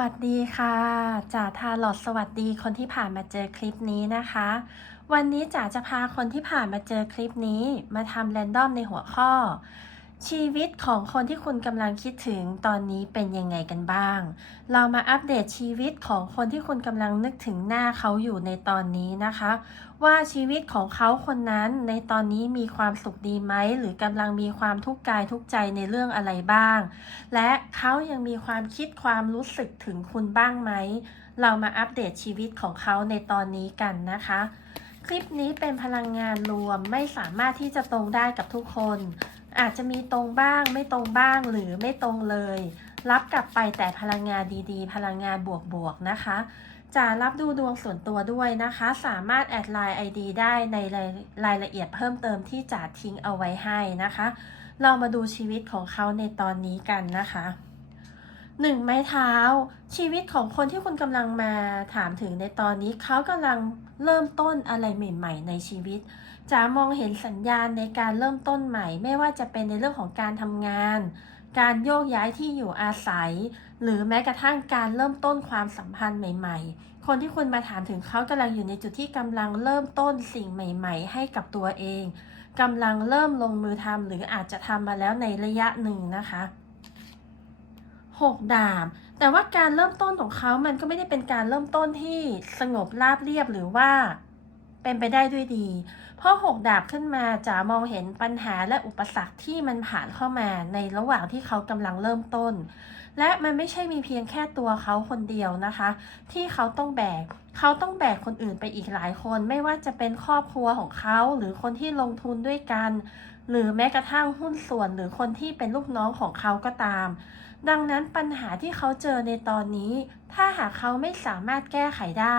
วัสดีค่ะจ๋าทาหลอดสวัสดีคนที่ผ่านมาเจอคลิปนี้นะคะ วันนี้จ๋าจะพาคนที่ผ่านมาเจอคลิปนี้ มาทำแรนดอมในหัวข้อ ชีวิตของคนที่คุณกำลังคิดถึงตอนนี้เป็นยังไงกันบ้าง เรามาอัปเดตชีวิตของคนที่คุณกำลังนึกถึงหน้าเขาอยู่ในตอนนี้นะคะ ว่าชีวิตของเขาคนนั้นในตอนนี้มีความสุขดีไหม หรือกำลังมีความทุกข์กายทุกข์ใจในเรื่องอะไรบ้าง และเขายังมีความคิดความรู้สึกถึงคุณบ้างไหม เรามาอัปเดตชีวิตของเขาในตอนนี้กันนะคะคลิปนี้เป็นพลังงานรวมไม่สามารถที่จะตรงได้กับทุกคน อาจจะมีตรงบ้างไม่ตรงบ้างหรือไม่ตรงเลย รับกลับไปแต่พลังงานดีๆ พลังงานบวกๆนะคะ จะรับดูดวงส่วนตัวด้วยนะคะ สามารถแอดไลน์ ID ได้ในรายละเอียดเพิ่มเติมที่จะทิ้งเอาไว้ให้นะคะ เรามาดูชีวิตของเขาในตอนนี้กันนะคะหนึ่งไม้เท้า ชีวิตของคนที่คุณกำลังมาถามถึงในตอนนี้เขากำลังเริ่มต้นอะไรใหม่ ๆ ในชีวิต จะมองเห็นสัญญาณในการเริ่มต้นใหม่ ไม่ว่าจะเป็นในเรื่องของการทำงาน การโยกย้ายที่อยู่อาศัย หรือแม้กระทั่งการเริ่มต้นความสัมพันธ์ใหม่ ๆ คนที่คุณมาถามถึงเขากำลังอยู่ในจุดที่กำลังเริ่มต้นสิ่งใหม่ ๆ ให้กับตัวเองกำลังเริ่มลงมือทำหรืออาจจะทำมาแล้วในระยะหนึ่งนะคะหกดาบแต่ว่าการเริ่มต้นของเขามันก็ไม่ได้เป็นการเริ่มต้นที่สงบราบเรียบหรือว่าเป็นไปได้ด้วยดี พราะหกดาบขึ้นมาจะมองเห็นปัญหาและอุปสรรคที่มันผ่านเข้ามาในระหว่างที่เขากำลังเริ่มต้น และมันไม่ใช่มีเพียงแค่ตัวเขาคนเดียวนะคะ ที่เขาต้องแบก เขาต้องแบกคนอื่นไปอีกหลายคน ไม่ว่าจะเป็นครอบครัวของเขาหรือคนที่ลงทุนด้วยกัน หรือแม้กระทั่งหุ้นส่วนหรือคนที่เป็นลูกน้องของเขาก็ตาม ดังนั้นปัญหาที่เขาเจอในตอนนี้ ถ้าหากเขาไม่สามารถแก้ไขได้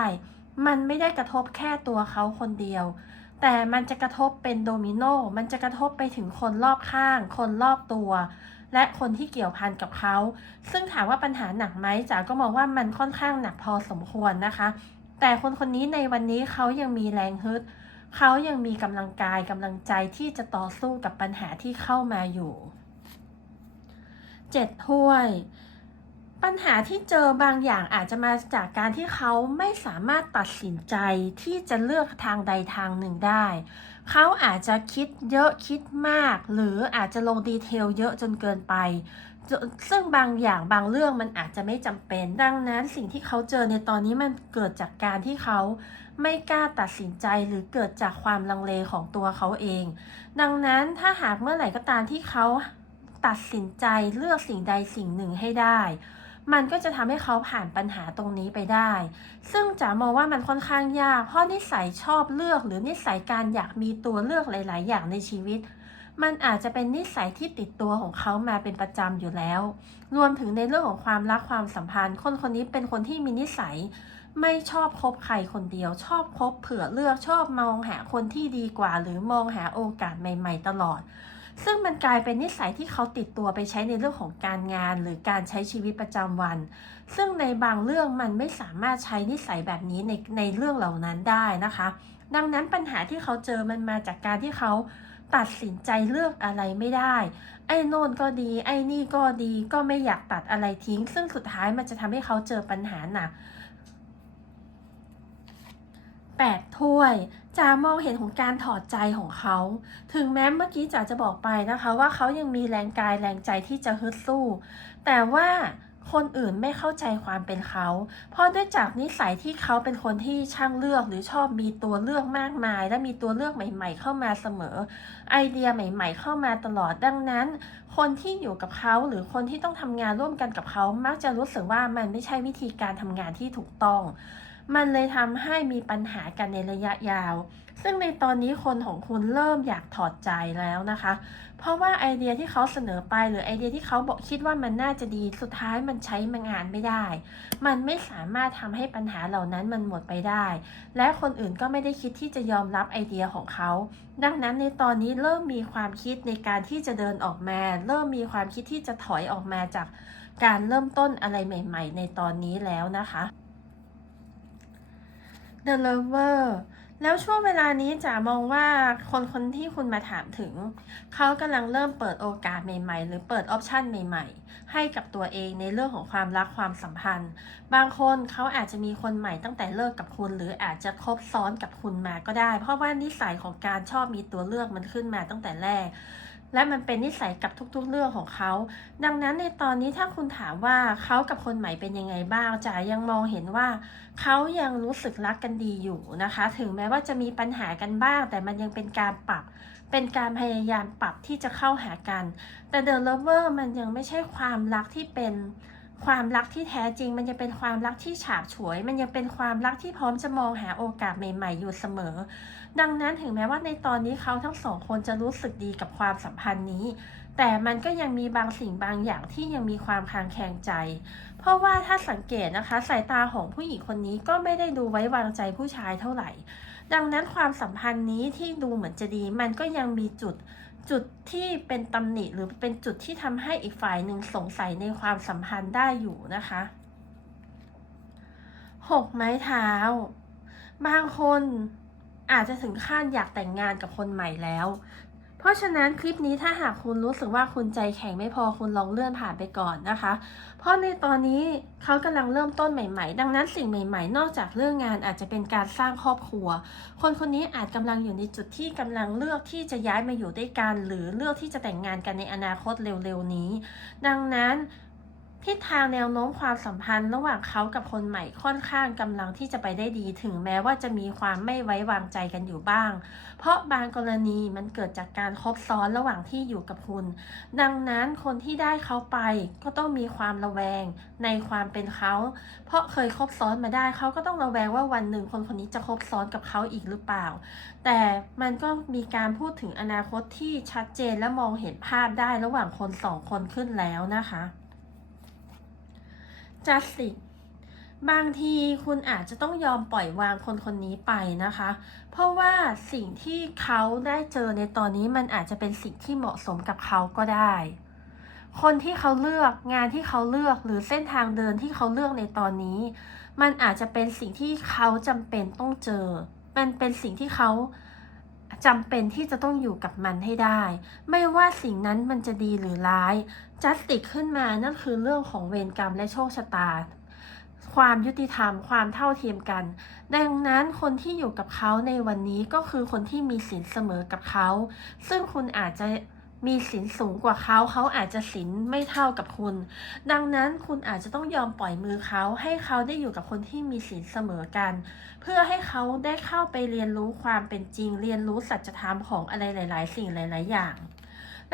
มันไม่ได้กระทบแค่ตัวเขาคนเดียว แต่มันจะกระทบเป็นโดมิโนมันจะกระทบไปถึงคนรอบข้าง คนรอบตัว และคนที่เกี่ยวพันกับเขา ซึ่งถามว่าปัญหาหนักไหมจ๋าก็มองว่ามันค่อนข้างหนักพอสมควรนะคะ แต่คนคนนี้ในวันนี้เขายังมีแรงฮึดเขายังมีกำลังกายกำลังใจที่จะต่อสู้กับปัญหาที่เข้ามาอยู่ เจ็ดถ้วย ปัญหาที่เจอบางอย่างอาจจะมาจากการที่เขาไม่สามารถตัดสินใจที่จะเลือกทางใดทางหนึ่งได้ เขาอาจจะคิดเยอะคิดมาก หรืออาจจะลงดีเทลเยอะจนเกินไป ซึ่งบางอย่างบางเรื่องมันอาจจะไม่จำเป็น ดังนั้นสิ่งที่เขาเจอในตอนนี้มันเกิดจากการที่เขาไม่กล้าตัดสินใจหรือเกิดจากความลังเลของตัวเขาเอง ดังนั้นถ้าหากเมื่อไหร่ก็ตามที่เขาตัดสินใจเลือกสิ่งใดสิ่งหนึ่งให้ได้ มันก็จะทำให้เขาผ่านปัญหาตรงนี้ไปได้ ซึ่งจ๋ามองว่ามันค่อนข้างยาก เพราะนิสัยชอบเลือก หรือนิสัยการอยากมีตัวเลือกหลาย ๆ อย่างในชีวิต มันอาจจะเป็นนิสัยที่ติดตัวของเขามาเป็นประจำอยู่แล้ว รวมถึงในเรื่องของความรักความสัมพันธ์ คนคนนี้เป็นคนที่มีนิสัยไม่ชอบคบใครคนเดียว ชอบคบเผื่อเลือกชอบมองหาคนที่ดีกว่า หรือมองหาโอกาสใหม่ ๆ ตลอด ซึ่งมันกลายเป็นนิสัยที่เขาติดตัวไปใช้ในเรื่องของการงาน หรือการใช้ชีวิตประจำวัน ซึ่งในบางเรื่องมันไม่สามารถใช้นิสัยแบบนี้ในในเรื่องเหล่านั้นได้นะคะ ดังนั้นปัญหาที่เขาเจอมันมาจากการที่เขาตัดสินใจเลือกอะไรไม่ได้ ไอ้โน่นก็ดี ไอ้นี่ก็ดี ก็ไม่อยากตัดอะไรทิ้ง ซึ่งสุดท้ายมันจะทำให้เขาเจอปัญหาหนักแปดถ้วย จ๋ามองเห็นของการถอดใจของเขา ถึงแม้เมื่อกี้จ๋าจะบอกไปนะคะ ว่าเขายังมีแรงกายแรงใจที่จะฮึดสู้ แต่ว่าคนอื่นไม่เข้าใจความเป็นเขา เพราะด้วยจากนิสัยที่เขาเป็นคนที่ช่างเลือกหรือชอบมีตัวเลือกมากมาย และมีตัวเลือกใหม่ ๆ เข้ามาเสมอ ไอเดียใหม่ ๆ เข้ามาตลอดดังนั้น คนที่อยู่กับเขาหรือคนที่ต้องทำงานร่วมกันกับเขา มักจะรู้สึกว่ามันไม่ใช่วิธีการทำงานที่ถูกต้อง มันเลยทำให้มีปัญหากันในระยะยาว ซึ่งในตอนนี้คนของคุณเริ่มอยากถอดใจแล้วนะคะ เพราะว่าไอเดียที่เขาเสนอไปหรือไอเดียที่เขาบอกคิดว่ามันน่าจะดีสุดท้ายมันใช้มางานไม่ได้ มันไม่สามารถทำให้ปัญหาเหล่านั้นมันหมดไปได้ และคนอื่นก็ไม่ได้คิดที่จะยอมรับไอเดียของเขา ดังนั้นในตอนนี้เริ่มมีความคิดในการที่จะเดินออกมา เริ่มมีความคิดที่จะถอยออกมาจากการเริ่มต้นอะไรใหม่ ๆ ในตอนนี้แล้วนะคะ The Lover แล้วช่วงเวลานี้จ๋ามองว่าคนคนที่คุณมาถามถึง เขากำลังเริ่มเปิดโอกาสใหม่ๆ หรือเปิดออปชันใหม่ๆ ให้กับตัวเองในเรื่องของความรักความสัมพันธ์ บางคนเขาอาจจะมีคนใหม่ตั้งแต่เลิกกับคุณ หรืออาจจะคบซ้อนกับคุณมาก็ได้ เพราะว่านิสัยของการชอบมีตัวเลือกมันขึ้นมาตั้งแต่แรก และมันเป็นนิสัยกับทุกๆเรื่องของเขา ดังนั้นในตอนนี้ถ้าคุณถามว่าเขากับคนใหม่เป็นยังไงบ้างจ๋ายังมองเห็นว่า เขายังรู้สึกรักกันดีอยู่นะคะ ถึงแม้ว่าจะมีปัญหากันบ้าง แต่มันยังเป็นการปรับ เป็นการพยายามปรับที่จะเข้าหากัน แต่เดอะเลเวอร์มันยังไม่ใช่ความรักที่เป็น ความรักที่แท้จริง มันยังเป็นความรักที่ฉาบฉวย มันยังเป็นความรักที่พร้อมจะมองหาโอกาสใหม่ ๆ อยู่เสมอ ดังนั้นถึงแม้ว่าในตอนนี้เขาทั้งสองคนจะรู้สึกดีกับความสัมพันธ์นี้ แต่มันก็ยังมีบางสิ่งบางอย่างที่ยังมีความคลางแคลงใจ เพราะว่าถ้าสังเกตนะคะสายตาของผู้หญิงคนนี้ก็ไม่ได้ดูไว้วางใจผู้ชายเท่าไหร่ ดังนั้นความสัมพันธ์นี้ที่ดูเหมือนจะดี มันก็ยังมีจุด จุดที่เป็นตำหนิหรือเป็นจุดที่ทำให้อีกฝ่ายหนึ่งสงสัยในความสัมพันธ์ได้อยู่นะคะหกไม้เท้า บางคนอาจจะถึงขั้นอยากแต่งงานกับคนใหม่แล้ว เพราะฉะนั้นคลิปนี้ถ้าหากคุณรู้สึกว่าคุณใจแข็งไม่พอคุณลองเลื่อนผ่านไปก่อนนะคะ เพราะในตอนนี้เขากำลังเริ่มต้นใหม่ ๆ ดังนั้นสิ่งใหม่ ๆ นอกจากเรื่องงานอาจจะเป็นการสร้างครอบครัว คนคนนี้อาจกำลังอยู่ในจุดที่กำลังเลือกที่จะย้ายมาอยู่ด้วยกัน หรือเลือกที่จะแต่งงานกันในอนาคตเร็วๆนี้ ดังนั้น ทิศทางแนวโน้มความสัมพันธ์ระหว่างเขากับคนใหม่ค่อนข้างกำลังที่จะไปได้ดี ถึงแม้ว่าจะมีความไม่ไว้วางใจกันอยู่บ้าง เพราะบางกรณีมันเกิดจากการคบซ้อนระหว่างที่อยู่กับคุณ ดังนั้นคนที่ได้เขาไปก็ต้องมีความระแวงในความเป็นเขา เพราะเคยคบซ้อนมาได้เขาก็ต้องระแวงว่าวันหนึ่งคนคนนี้จะคบซ้อนกับเขาอีกหรือเปล่า แต่มันก็มีการพูดถึงอนาคตที่ชัดเจนและมองเห็นภาพได้ระหว่างคนสองคนขึ้นแล้วนะคะ จัสติบางทีคุณอาจจะต้องยอมปล่อยวางคนคนนี้ไปนะคะ เพราะว่าสิ่งที่เขาได้เจอในตอนนี้มันอาจจะเป็นสิ่งที่เหมาะสมกับเขาก็ได้ คนที่เขาเลือกงานที่เขาเลือกหรือเส้นทางเดินที่เขาเลือกในตอนนี้ มันอาจจะเป็นสิ่งที่เขาจำเป็นต้องเจอ มันเป็นสิ่งที่เขา จำเป็นที่จะต้องอยู่กับมันให้ได้ ไม่ว่าสิ่งนั้นมันจะดีหรือร้าย จัสติกขึ้นมานั่นคือเรื่องของเวรกรรมและโชคชะตา ความยุติธรรม ความเท่าเทียมกัน ดังนั้นคนที่อยู่กับเขาในวันนี้ก็คือคนที่มีสินเสมอกับเขา ซึ่งคุณอาจจะ มีศีลสูงกว่าเขา เขาอาจจะศีลไม่เท่ากับคุณ ดังนั้นคุณอาจจะต้องยอมปล่อยมือเขา ให้เขาได้อยู่กับคนที่มีศีลเสมอกัน เพื่อให้เขาได้เข้าไปเรียนรู้ความเป็นจริง เรียนรู้สัจธรรมของอะไรหลาย ๆ สิ่งหลาย ๆ อย่าง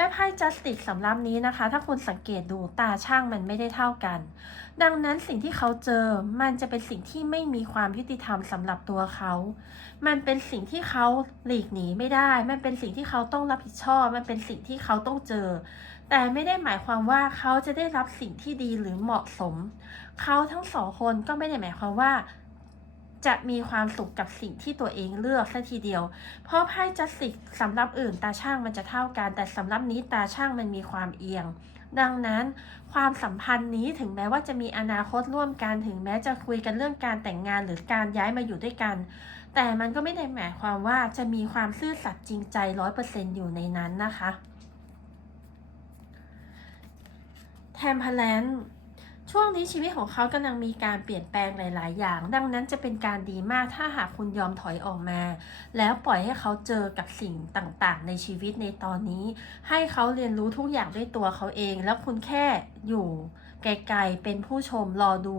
และไพ่ justice สำรับนี้นะคะ ถ้าคุณสังเกตดูตาช่างมันไม่ได้เท่ากัน ดังนั้นสิ่งที่เขาเจอมันจะเป็นสิ่งที่ไม่มีความยุติธรรมสำหรับตัวเขา มันเป็นสิ่งที่เขาหลีกหนีไม่ได้ มันเป็นสิ่งที่เขาต้องรับผิดชอบ มันเป็นสิ่งที่เขาต้องเจอ แต่ไม่ได้หมายความว่าเขาจะได้รับสิ่งที่ดีหรือเหมาะสม เขาทั้งสองคนก็ไม่ได้หมายความว่า จะมีความสุขกับสิ่งที่ตัวเองเลือกซะทีเดียว เพราะไพ่จัสติกสำหรับอื่นตาช่างมันจะเท่ากัน แต่สำหรับนี้ตาช่างมันมีความเอียง ดังนั้น ความสัมพันธ์นี้ถึงแม้ว่าจะมีอนาคตร่วมกันถึงแม้จะคุยกันเรื่องการแต่งงานหรือการย้ายมาอยู่ด้วยกัน แต่มันก็ไม่ได้หมายความว่าจะมีความซื่อสัตย์จริงใจร้อยเปอร์เซ็นอยู่ในนั้นนะคะ แทมเพลน ช่วงนี้ชีวิตของเขากำลังมีการเปลี่ยนแปลงหลาย ๆ อย่าง ดังนั้นจะเป็นการดีมากถ้าหากคุณยอมถอยออกมา แล้วปล่อยให้เขาเจอกับสิ่งต่าง ๆ ในชีวิตในตอนนี้ ให้เขาเรียนรู้ทุกอย่างด้วยตัวเขาเอง แล้วคุณแค่อยู่ไกล ๆ เป็นผู้ชมรอดู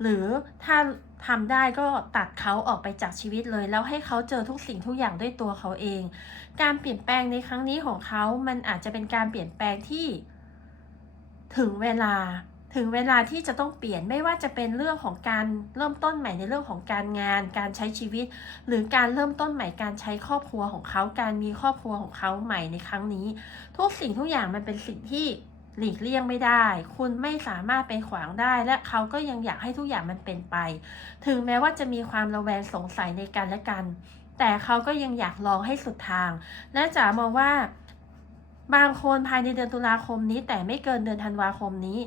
หรือถ้าทำได้ก็ตัดเขาออกไปจากชีวิตเลย แล้วให้เขาเจอทุกสิ่งทุกอย่างด้วยตัวเขาเอง การเปลี่ยนแปลงในครั้งนี้ของเขา มันอาจจะเป็นการเปลี่ยนแปลงที่ถึงเวลา ถึงเวลาที่จะต้องเปลี่ยนไม่ว่าจะเป็นเรื่องของการเริ่มต้นใหม่ในเรื่องของการงาน การใช้ชีวิต หรือการเริ่มต้นใหม่การใช้ครอบครัวของเขา การมีครอบครัวของเขาใหม่ในครั้งนี้ ทุกสิ่งทุกอย่างมันเป็นสิ่งที่หลีกเลี่ยงไม่ได้ คุณไม่สามารถไปขวางได้ และเขาก็ยังอยากให้ทุกอย่างมันเป็นไป ถึงแม้ว่าจะมีความระแวงสงสัยในกันและกัน แต่เขาก็ยังอยากลองให้สุดทาง และจ๋ามองว่า บางคนภายในเดือนตุลาคมนี้ แต่ไม่เกินเดือนธันวาคมนี้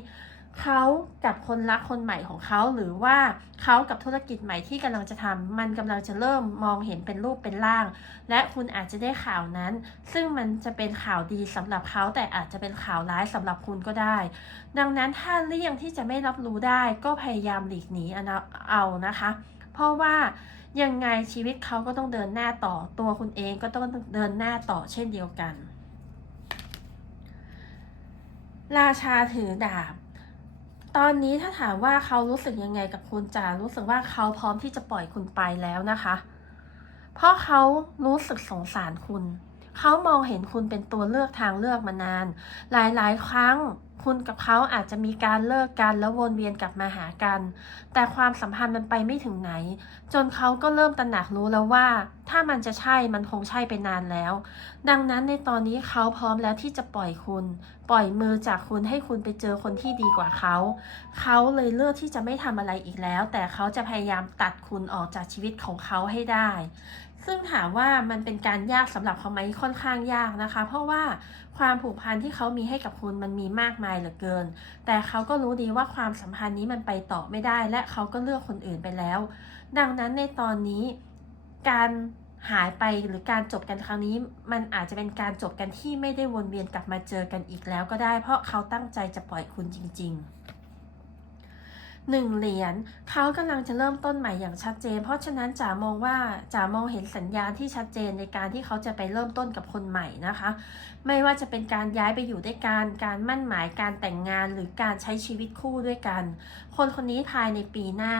เขากับคนรักคนใหม่ของเขาหรือว่าเขากับธุรกิจใหม่ที่กำลังจะทำมันกำลังจะเริ่มมองเห็นเป็นรูปเป็นร่าง และคุณอาจจะได้ข่าวนั้น ซึ่งมันจะเป็นข่าวดีสำหรับเขาแต่อาจจะเป็นข่าวร้ายสำหรับคุณก็ได้ ดังนั้นถ้าเลี่ยงที่จะไม่รับรู้ได้ก็พยายามหลีกหนีเอานะคะ เพราะว่ายังไงชีวิตเขาก็ต้องเดินหน้าต่อตัวคุณเองก็ต้องเดินหน้าต่อเช่นเดียวกัน ราชาถือดาบ ตอนนี้ถ้าถามว่าเขารู้สึกยังไงกับคุณจ๋ารู้สึกว่าเขาพร้อมที่จะปล่อยคุณไปแล้วนะคะ เพราะเขารู้สึกสงสารคุณ เขามองเห็นคุณเป็นตัวเลือกทางเลือกมานาน หลายๆ ครั้งคุณกับเขาอาจจะมีการเลิกกันแล้ววนเวียนกลับมาหากัน แต่ความสัมพันธ์มันไปไม่ถึงไหน จนเขาก็เริ่มตระหนักรู้แล้วว่าถ้ามันจะใช่มันคงใช่ไปนานแล้ว ดังนั้นในตอนนี้เขาพร้อมแล้วที่จะปล่อยคุณ ปล่อยมือจากคุณให้คุณไปเจอคนที่ดีกว่าเขา เขาเลยเลือกที่จะไม่ทำอะไรอีกแล้ว แต่เขาจะพยายามตัดคุณออกจากชีวิตของเขาให้ได้ ซึ่งถามว่ามันเป็นการยากสำหรับเขาไหมค่อนข้างยากนะคะ เพราะว่าความผูกพันที่เขามีให้กับคุณมันมีมากมายเหลือเกิน แต่เขาก็รู้ดีว่าความสัมพันธ์นี้มันไปต่อไม่ได้ และเขาก็เลือกคนอื่นไปแล้ว ดังนั้นในตอนนี้ การหายไปหรือการจบกันครั้งนี้ มันอาจจะเป็นการจบกันที่ไม่ได้วนเวียนกลับมาเจอกันอีกแล้วก็ได้ เพราะเขาตั้งใจจะปล่อยคุณจริง ๆหนึ่งเหรียญเขากำลังจะเริ่มต้นใหม่อย่างชัดเจน เพราะฉะนั้นจ๋ามองว่าจ๋ามองเห็นสัญญาณที่ชัดเจนในการที่เขาจะไปเริ่มต้นกับคนใหม่นะคะ ไม่ว่าจะเป็นการย้ายไปอยู่ด้วยกันการมั่นหมายการแต่งงานหรือการใช้ชีวิตคู่ด้วยกัน คนคนนี้ภายในปีหน้า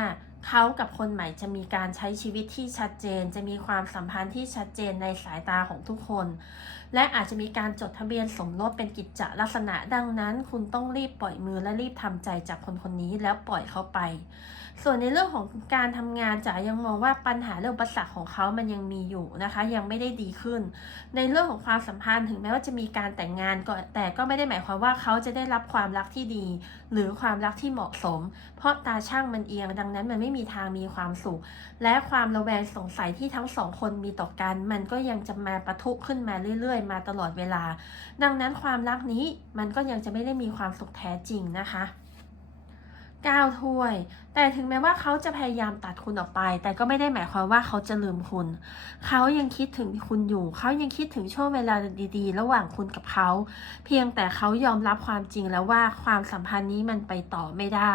เขากับคนใหม่จะมีการใช้ชีวิตที่ชัดเจน จะมีความสัมพันธ์ที่ชัดเจนในสายตาของทุกคน และอาจจะมีการจดทะเบียนสมรสเป็นกิจจลักษณะดังนั้น คุณต้องรีบปล่อยมือและรีบทำใจจากคนคนนี้แล้วปล่อยเขาไป ส่วนในเรื่องของการทำงานจ๋ายังมองว่าปัญหาเรื่องอุปสรรคของเขามันยังมีอยู่นะคะ ยังไม่ได้ดีขึ้น ในเรื่องของความสัมพันธ์ถึงแม้ว่าจะมีการแต่งงานก็แต่ก็ไม่ได้หมายความว่าเขาจะได้รับความรักที่ดี หรือความรักที่เหมาะสม เพราะตาช่างมันเอียง ดังนั้นมันไม่มีทางมีความสุข และความระแวงสงสัยที่ทั้งสองคนมีต่อกัน มันก็ยังจะมาปะทุขึ้นมาเรื่อยๆมาตลอดเวลา ดังนั้นความรักนี้มันก็ยังจะไม่ได้มีความสุขแท้จริงนะคะ 9 ถ้วย แต่ถึงแม้ว่าเขาจะพยายามตัดคุณออกไป แต่ก็ไม่ได้หมายความว่าเขาจะลืมคุณ เขายังคิดถึงคุณอยู่ เขายังคิดถึงช่วงเวลาดีๆ ระหว่างคุณกับเขา เพียงแต่เขายอมรับความจริงแล้วว่าความสัมพันธ์นี้มันไปต่อไม่ได้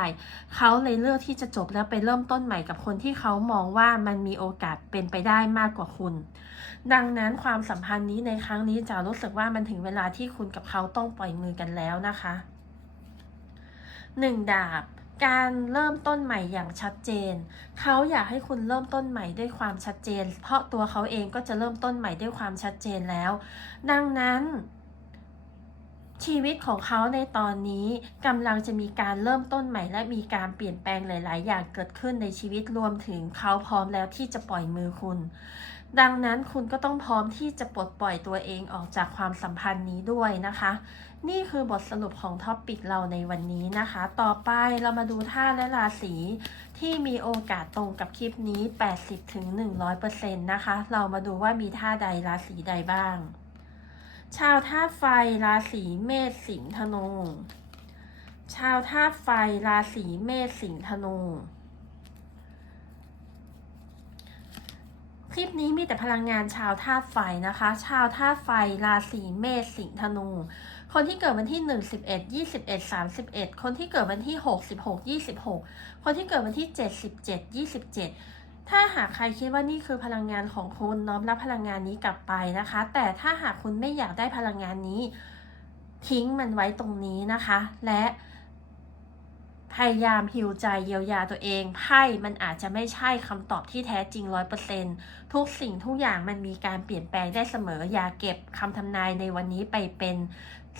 เขาเลยเลือกที่จะจบแล้วไปเริ่มต้นใหม่กับคนที่เขามองว่ามันมีโอกาสเป็นไปได้มากกว่าคุณ ดังนั้นความสัมพันธ์นี้ในครั้งนี้จะรู้สึกว่ามันถึงเวลาที่คุณกับเขาต้องปล่อยมือกันแล้วนะคะหนึ่งดาบ การเริ่มต้นใหม่อย่างชัดเจน เขาอยากให้คุณเริ่มต้นใหม่ด้วยความชัดเจน เพราะตัวเขาเองก็จะเริ่มต้นใหม่ด้วยความชัดเจนแล้ว ดังนั้น ชีวิตของเขาในตอนนี้กำลังจะมีการเริ่มต้นใหม่และมีการเปลี่ยนแปลงหลาย ๆ อย่างเกิดขึ้นในชีวิตรวมถึงเขาพร้อมแล้วที่จะปล่อยมือคุณ ดังนั้นคุณก็ต้องพร้อมที่จะปลดปล่อยตัวเองออกจากความสัมพันธ์นี้ด้วยนะคะ นี่คือบทสรุปของท็อปปิกเราในวันนี้นะคะ ต่อไปเรามาดูท่าและราศีที่มีโอกาสตรงกับคลิปนี้ 80-100%นะคะ เรามาดูว่ามีท่าใดราศีใดบ้าง ชาวธาตุไฟราศีเมษสิงห์ธนู ชาวธาตุไฟราศีเมษสิงห์ธนู คลิปนี้มีแต่พลังงานชาวธาตุไฟนะคะ ชาวธาตุไฟราศีเมษสิงห์ธนู คนที่เกิดวันที่1 11 21 31คนที่เกิดวันที่6 16 26คนที่เกิดวันที่7 17 27 ถ้าหากใครคิดว่านี่คือพลังงานของคุณน้อมรับพลังงานนี้กลับไปนะคะ แต่ถ้าหากคุณไม่อยากได้พลังงานนี้ ทิ้งมันไว้ตรงนี้นะคะ และพยายามฮิวใจเยียวยาตัวเองไพ่มันอาจจะไม่ใช่คำตอบที่แท้จริงร้อยเปอร์เซ็นทุกสิ่งทุกอย่างมันมีการเปลี่ยนแปลงได้เสมอ อย่าเก็บคำทำนายในวันนี้ไปเป็น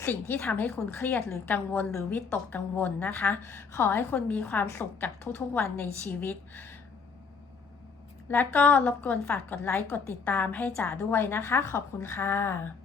สิ่งที่ทำให้คุณเครียดหรือกังวลหรือวิตกกังวลนะคะ ขอให้คุณมีความสุขกับทุกๆวันในชีวิต และก็รบกวนฝากกดไลค์ กดติดตามให้จ๋าด้วยนะคะ ขอบคุณค่ะ